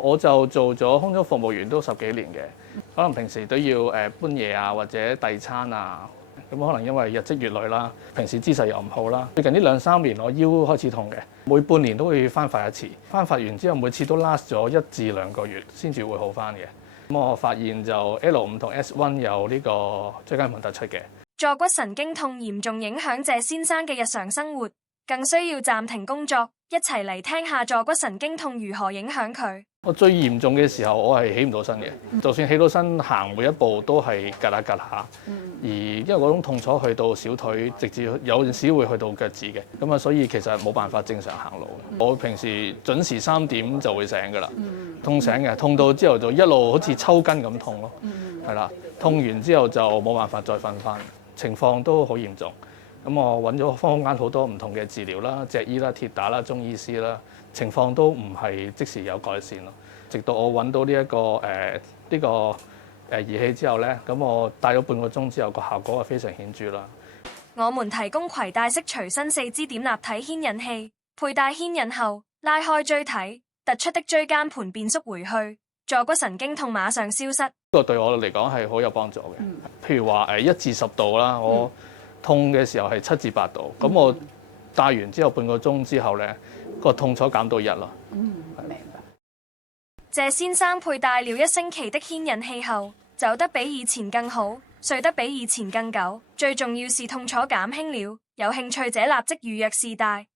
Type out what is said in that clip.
我就做咗空中服務員都10幾年嘅，可能平時都要搬嘢啊，或者遞餐啊。咁可能因為日積月累啦，平時姿勢又唔好啦。最近呢2-3年我腰開始痛嘅，每半年都會翻發一次。翻發完之後，每次都 last 咗1至2個月先至會好翻嘅。咁我發現就 L5 同 S1 有呢個椎間盤突出嘅。坐骨神經痛嚴重影響謝先生嘅日常生活，更需要暫停工作。一齊嚟聽下坐骨神經痛如何影響佢。我最嚴重嘅時候，我係起唔到身嘅，就算起到身行每一步都係趌下趌下。而因為嗰種痛楚去到小腿，直至有陣時會去到腳趾嘅，咁啊，所以其實冇辦法正常行路。我平時準時3點就會醒㗎啦，痛醒嘅，痛到之後就一路好似抽筋咁痛咯，係啦，痛完之後就冇辦法再瞓翻，情況都好嚴重。咁我揾咗坊間好多唔同嘅治療啦，脊醫啦、鐵打啦、中醫師啦，情況都唔係即時有改善咯。直到我揾到呢個儀器之後咧，咁我戴咗半個鐘之後，個效果係非常顯著啦。我們提供攜帶式隨身4支點立體牽引器，佩戴牽引後拉開椎體，突出的椎間盤便縮回去，坐骨神經痛馬上消失。呢個對我嚟講係好有幫助嘅。譬如話1至10度啦，我痛嘅時候係7至8度，咁我戴完之後半個鐘之後咧，個痛楚減到1咯。明白。謝先生佩戴了1星期的牽引器後，走得比以前更好，睡得比以前更久，最重要是痛楚減輕了。有興趣者立即預約試戴。